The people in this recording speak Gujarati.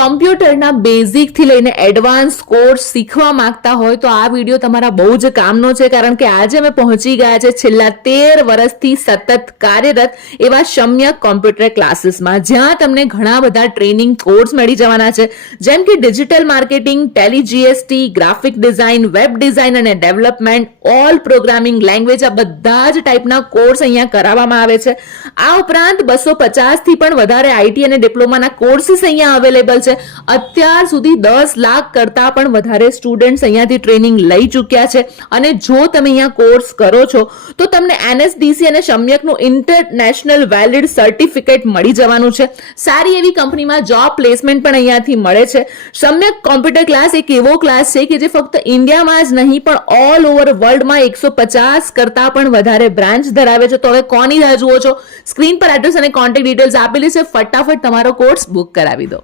કોમ્પ્યુટરના બેઝિકથી લઈને એડવાન્સ કોર્સ શીખવા માંગતા હોય તો આ વિડીયો તમારા બહુ જ કામનો છે, કારણ કે આજે અમે પહોંચી ગયા છે છેલ્લા 13 વર્ષથી સતત કાર્યરત એવા શમ્યક કોમ્પ્યુટર ક્લાસીસમાં, જ્યાં તમને ઘણા બધા ટ્રેનિંગ કોર્સ મળી જવાના છે, જેમ કે digital marketing, Tally GST, graphic design, web design અને ડેવલપમેન્ટ, ઓલ પ્રોગ્રામિંગ લેંગ્વેજ, આ બધા જ ટાઈપના કોર્સ અહીંયા કરાવવામાં આવે છે. આ ઉપરાંત 250 થી પણ વધારે આઈટી અને ડિપ્લોમાના કોર્સીસ અહીંયા અવેલેબલ છે. અત્યાર સુધી 10 લાખ કરતા પણ વધારે સ્ટુડન્ટ્સ અહીંયાથી ટ્રેનિંગ લઈ ચૂક્યા છે. અને જો તમે અહીંયા કોર્સ કરો છો તો તમને એનએસડીસી અને શમ્યકનું ઇન્ટરનેશનલ વેલિડ સર્ટિફિકેટ મળી જવાનું છે. સારી એવી કંપનીમાં જોબ પ્લેસમેન્ટ પણ અહીંયાથી મળે છે. શમ્યક કોમ્પ્યુટર ક્લાસ એક એવો ક્લાસ છે કે જે ફક્ત ઇન્ડિયામાં જ નહીં પણ ઓલ ઓવર વર્લ્ડમાં 150 કરતા પણ વધારે બ્રાન્ચ ધરાવે છે. તો હવે કોની રાહ જુઓ છો? સ્ક્રીન પર એડ્રેસ અને કોન્ટેક્ટ ડિટેલ્સ આપેલી છે. ફટાફટ તમારો કોર્સ બુક કરાવી દો.